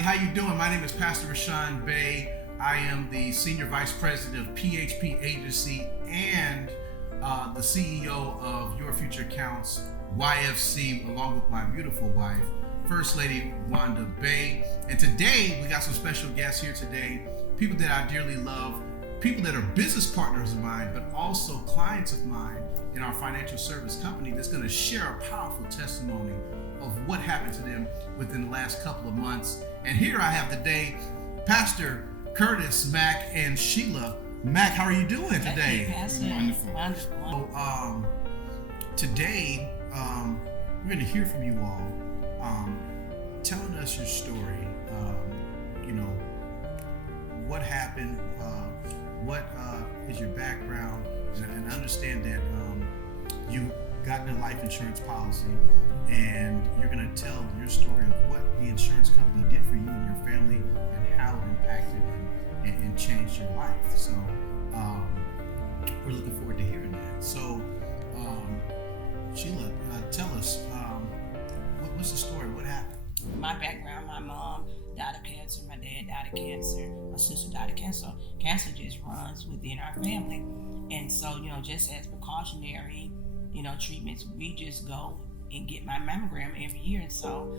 everybody. How you doing? My name is Pastor Rashawn Bey. I am the Senior Vice President of PHP Agency and the CEO of Your Future Counts YFC, along with my beautiful wife, First Lady Wanda Bey. And today, we got some special guests here today, people that I dearly love, people that are business partners of mine, but also clients of mine in our financial service company that's going to share a powerful testimony of what happened to them within the last couple of months. And here I have today Pastor Curtis Mack and Shelia Mack. How are you doing today? Pastor. Wonderful. So, today, we're going to hear from you all, telling us your story. What happened, what is your background, and I understand that you got a life insurance policy, and you're going to tell your story of what the insurance company did for you and your family and how it impacted and changed your life. So we're looking forward to hearing that. So Shelia, tell us, what's the story? What happened? My background, my mom died of cancer, my dad died of cancer, my sister died of cancer. Cancer just runs within our family. And so, just as precautionary, treatments, we just go and get my mammogram every year. And so,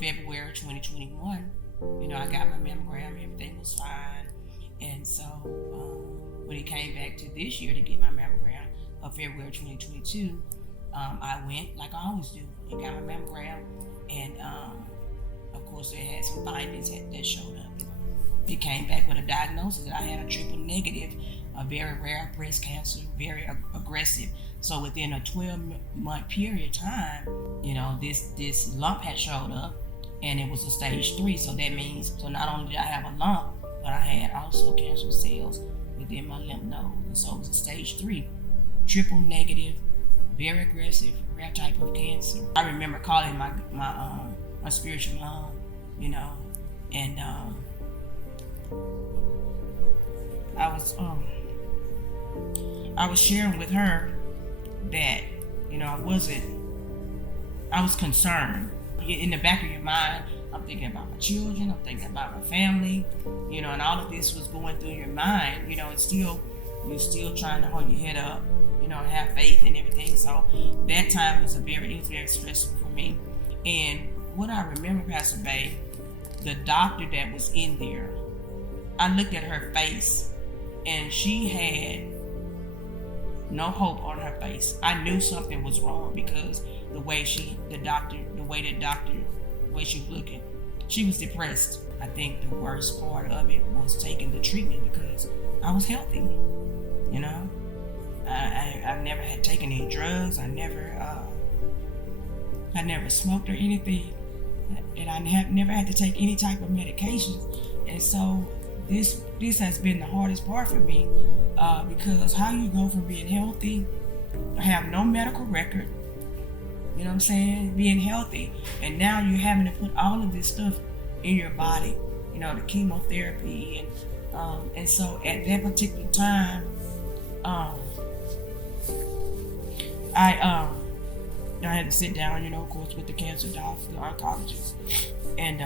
February 2021, I got my mammogram, everything was fine. And so, when it came back to this year to get my mammogram of February 2022, I went like I always do and got my mammogram. And, of course, they had some findings that showed up. It came back with a diagnosis that I had a triple negative, a very rare breast cancer, very aggressive. So within a 12-month period of time, this lump had showed up, and it was a stage 3. So that means, not only did I have a lump, but I had also cancer cells within my lymph node. And so it was a stage 3, triple negative, very aggressive, rare type of cancer. I remember calling my spiritual mom, and I was sharing with her that, I was concerned. In the back of your mind, I'm thinking about my children, I'm thinking about my family, and all of this was going through your mind, and you're still trying to hold your head up, and have faith and everything. So that time was very stressful for me. And what I remember, Pastor Bey, the doctor that was in there, I looked at her face and she had no hope on her face. I knew something was wrong because the way she was looking, she was depressed. I think the worst part of it was taking the treatment because I was healthy. I've never had taken any drugs. I never smoked or anything, and I never had to take any type of medication. And so this has been the hardest part for me, because how you go from being healthy, have no medical record, being healthy, and now you're having to put all of this stuff in your body, the chemotherapy, and so at that particular time, I had to sit down, of course, with the cancer doctor, the oncologist, and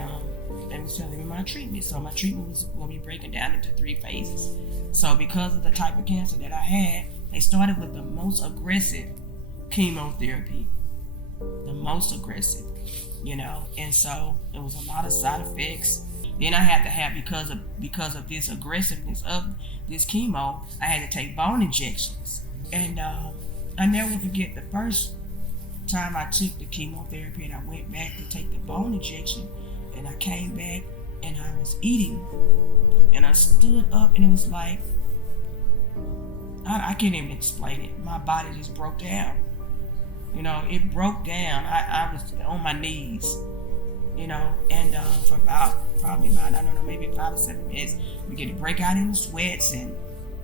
was telling me my treatment. So my treatment was going to be breaking down into 3 phases. So because of the type of cancer that I had, they started with the most aggressive chemotherapy, and so it was a lot of side effects. Then I had to have, because of this aggressiveness of this chemo, I had to take bone injections. And I never forget the first time I took the chemotherapy and I went back to take the bone injection, and I came back and I was eating, and I stood up and it was like, I can't even explain it. My body just broke down. It broke down. I was on my knees, and for probably about, I don't know, maybe 5 or 7 minutes, we get to break out in the sweats, and,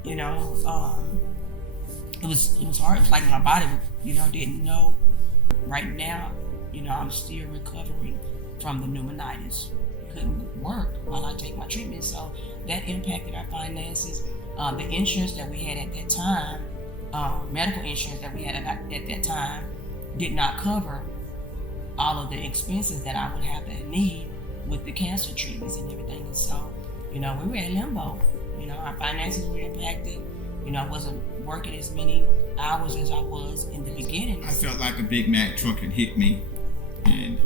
it was hard. It was like my body, didn't know. Right now, I'm still recovering from the pneumonitis. Couldn't work while I take my treatment, so that impacted our finances. The insurance that we had at that time, medical insurance that we had at that time, did not cover all of the expenses that I would have to need with the cancer treatments and everything. And so, we were at limbo. Our finances were impacted. I wasn't working as many hours as I was in the beginning. I felt like a Big Mac truck had hit me, and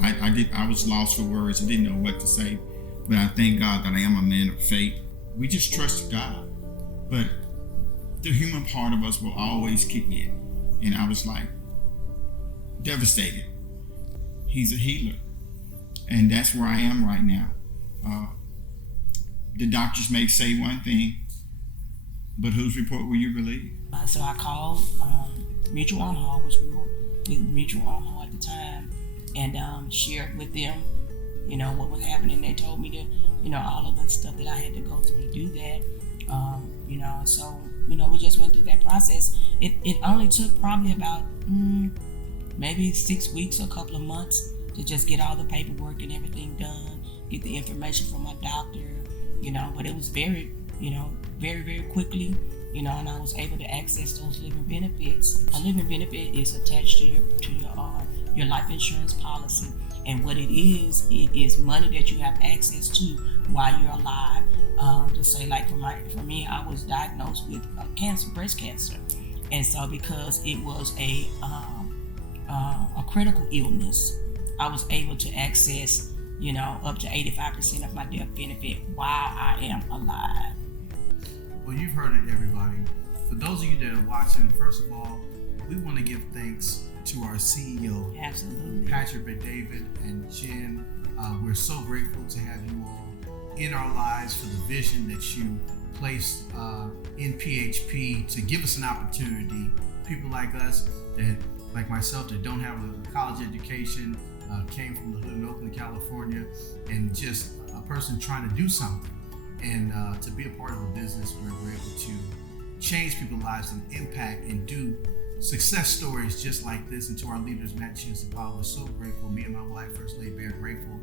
I was lost for words. I didn't know what to say, but I thank God that I am a man of faith. We just trust God, but the human part of us will always kick in, and I was like devastated. He's a healer, and that's where I am right now. The doctors may say one thing, but whose report will you believe? So I called Mutual Omaha, which we were with Mutual Omaha at the time, and shared with them, what was happening. They told me to, all of the stuff that I had to go through to do that. So, we just went through that process. It only took probably about maybe 6 weeks or a couple of months to just get all the paperwork and everything done, get the information from my doctor, but it was very, very, very quickly, and I was able to access those living benefits. A living benefit is attached to your life insurance policy, and what it is money that you have access to while you're alive. To say, like for me, I was diagnosed with breast cancer, and so because it was a critical illness, I was able to access, up to 85% of my death benefit while I am alive. Well, you've heard it, everybody. For those of you that are watching, first of all, we want to give thanks to our CEO, Absolutely. Patrick David and Jen. We're so grateful to have you all in our lives for the vision that you placed in PHP to give us an opportunity. People like us, like myself, that don't have a college education, came from the hood in Oakland, California, and just a person trying to do something. And to be a part of a business where we're able to change people's lives and impact and do success stories just like this. And to our leaders, Matt Chinsapal, we're so grateful. Me and my wife, First Lady Bear, grateful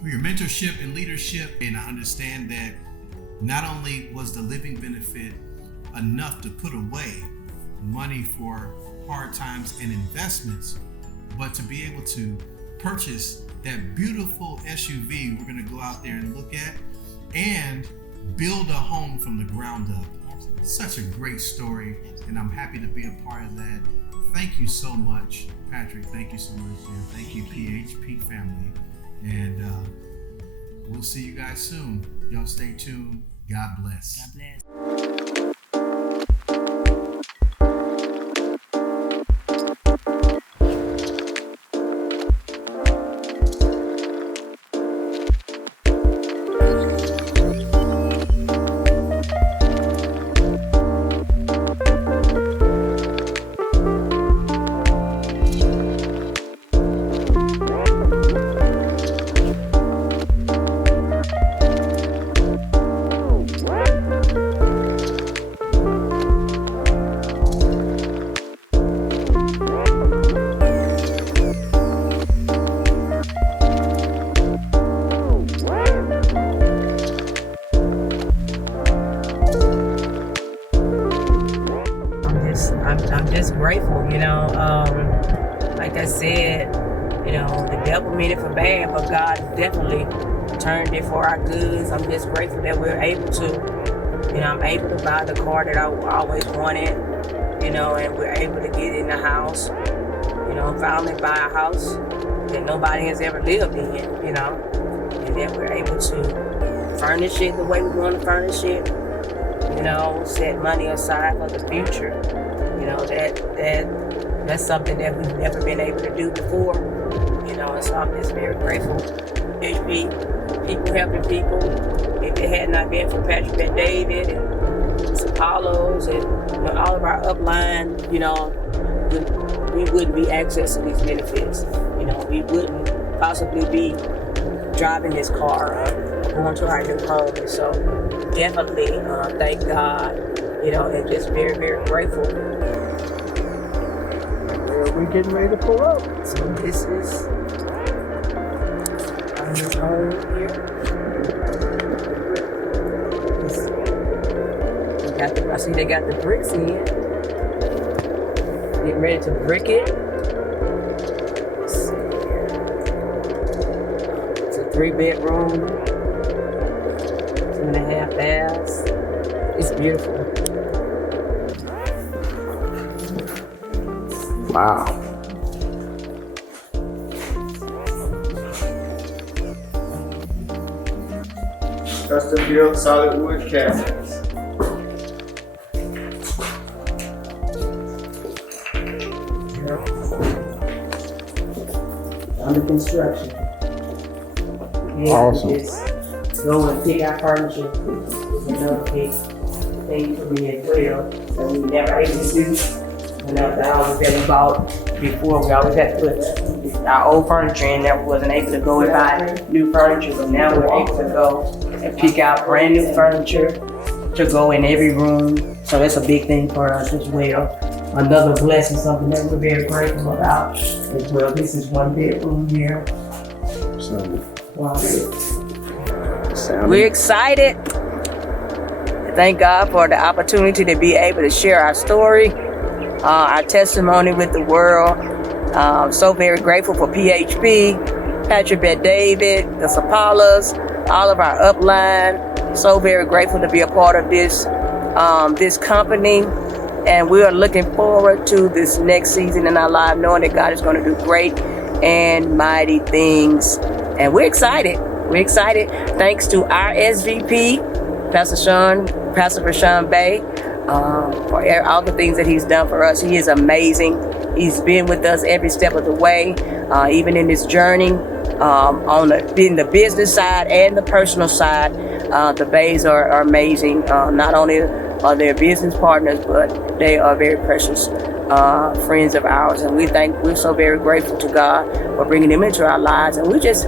for your mentorship and leadership. And I understand that not only was the living benefit enough to put away money for hard times and investments, but to be able to purchase that beautiful SUV we're going to go out there and look at and build a home from the ground up. Absolutely. Such a great story, and I'm happy to be a part of that. Thank you so much, Patrick. Thank you so much, Jen. Thank you, PHP family. And we'll see you guys soon. Y'all stay tuned. God bless. God bless. I'm just grateful, like I said, the devil meant it for bad, but God definitely turned it for our goods. I'm just grateful that we're able to, I'm able to buy the car that I always wanted, and we're able to get in the house, finally buy a house that nobody has ever lived in, and that we're able to furnish it the way we want to furnish it, set money aside for the future. That's something that we've never been able to do before, and so I'm just very grateful. HP, people helping people. If it had not been for Patrick and David and Apollos and all of our upline, we wouldn't be accessing these benefits. We wouldn't possibly be driving this car or going to our new home. And so definitely thank God, and just very, very grateful. We're getting ready to pull up. So this is our new home here. I see they got the bricks in. Getting ready to brick it. Let's see here. To 3-bedroom, 2.5 baths. It's beautiful. Wow. Custom built solid wood cabinets. Under construction. Yeah, Awesome. Just go and pick out furniture. Another big thing for me as well that we never able to do. And the houses that we bought before, we always had to put our old furniture in there. We wasn't able to go and buy new furniture, but now we're able to go and pick out brand new furniture to go in every room. So that's a big thing for us as well. Another blessing, something that we're very grateful about as well. This is 1 bedroom here. So, Wow. sounding- We're excited. Thank God for the opportunity to be able to share our story, our testimony with the world. So very grateful for PHP, Patrick Bet David, the Sapalas, all of our upline. So very grateful to be a part of this company. And we are looking forward to this next season in our life, knowing that God is going to do great and mighty things. And we're excited. We're excited. Thanks to our SVP, Pastor Rashawn Bey, for all the things that he's done for us. He is amazing. He's been with us every step of the way, even in this journey, in the business side and the personal side. The Bays are amazing. Not only are they business partners, but they are very precious friends of ours, and we're so very grateful to God for bringing them into our lives. And we're just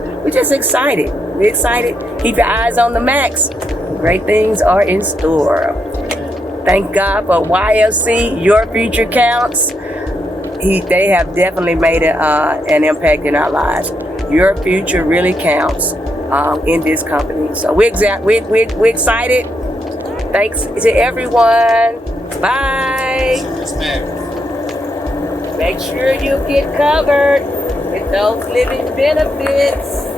excited. We're excited. Keep your eyes on the Macks. Great things are in store. Thank God for YFC. Your future counts. They have definitely made an impact in our lives. Your future really counts in this company. So we're excited. Thanks to everyone. Bye. Make sure you get covered with those living benefits.